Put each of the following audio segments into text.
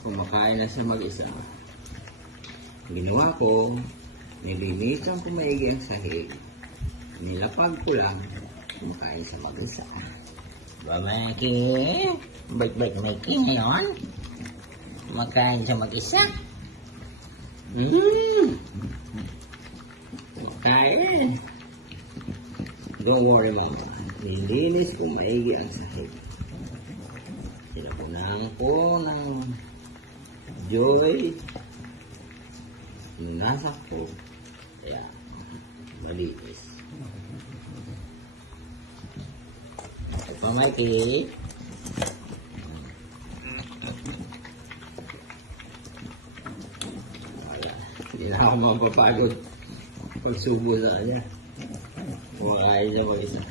kumakain na siya mag-isa. Ginawa ko, nilinisan ko maigi ang sahig. Nilapag ko lang, kumakain siya mag-isa. Ba, Mikey? Bait-bait Mikey ngayon? Kumakain siya mag-isa? Kumakain. Don't worry, mama. Nilinis ko maigi ang sahig. Sinapunan ko ng Joy. Nasak ko. Kaya, malinis. Ito pa, Mikey. Wala. Hindi na ako mapapagod pagsubo sa kanya. Kumakain siya mag-isa.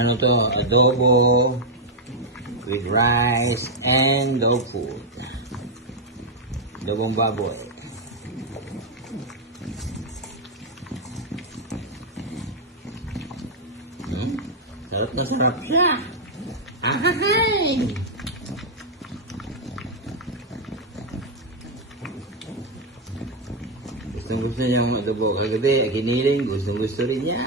Ano to? Adobo with rice and dog food. Adobong baboy. Sarap na sarap siya. Ahahay! Gustong-gusto niya ang adobo. Kagabi, giniling. Gustong-gusto rin niya.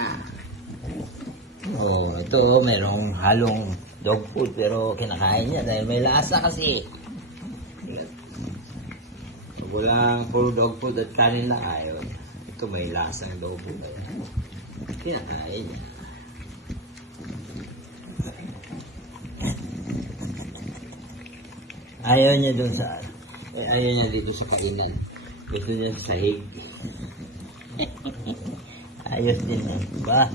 Oh, ito merong halong dog food pero kinakain niya dahil may lasa kasi. Pag walang puro dog food at kanin lang ayon. Ito may lasa ng dog food. Kinakain niya. Ayaw niya dun sa ayaw niya dito sa kainan. Gusto niya sa sahig. Ayos din yan. Ba?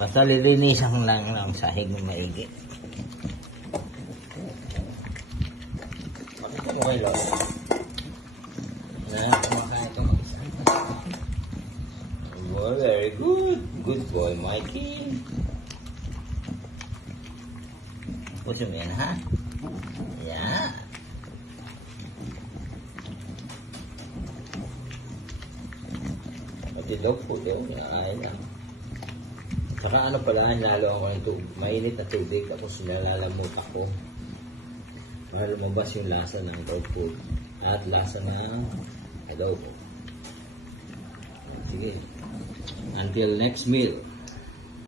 Basta lilinisan lang ng sahig ng maigi. Bakit mo kayo? Kumakain ito mag-isa. Oh, very good. Good boy, Mikey. Puso mo yan, ha? Yeah. Pati dog food yun. Kinakain lang. Saka ano pala, nalo ako ng tubig, mainit na tubig, tapos nilalalamot ako para lumabas yung lasa ng dog food at lasa ng adobo. Sige, until next meal.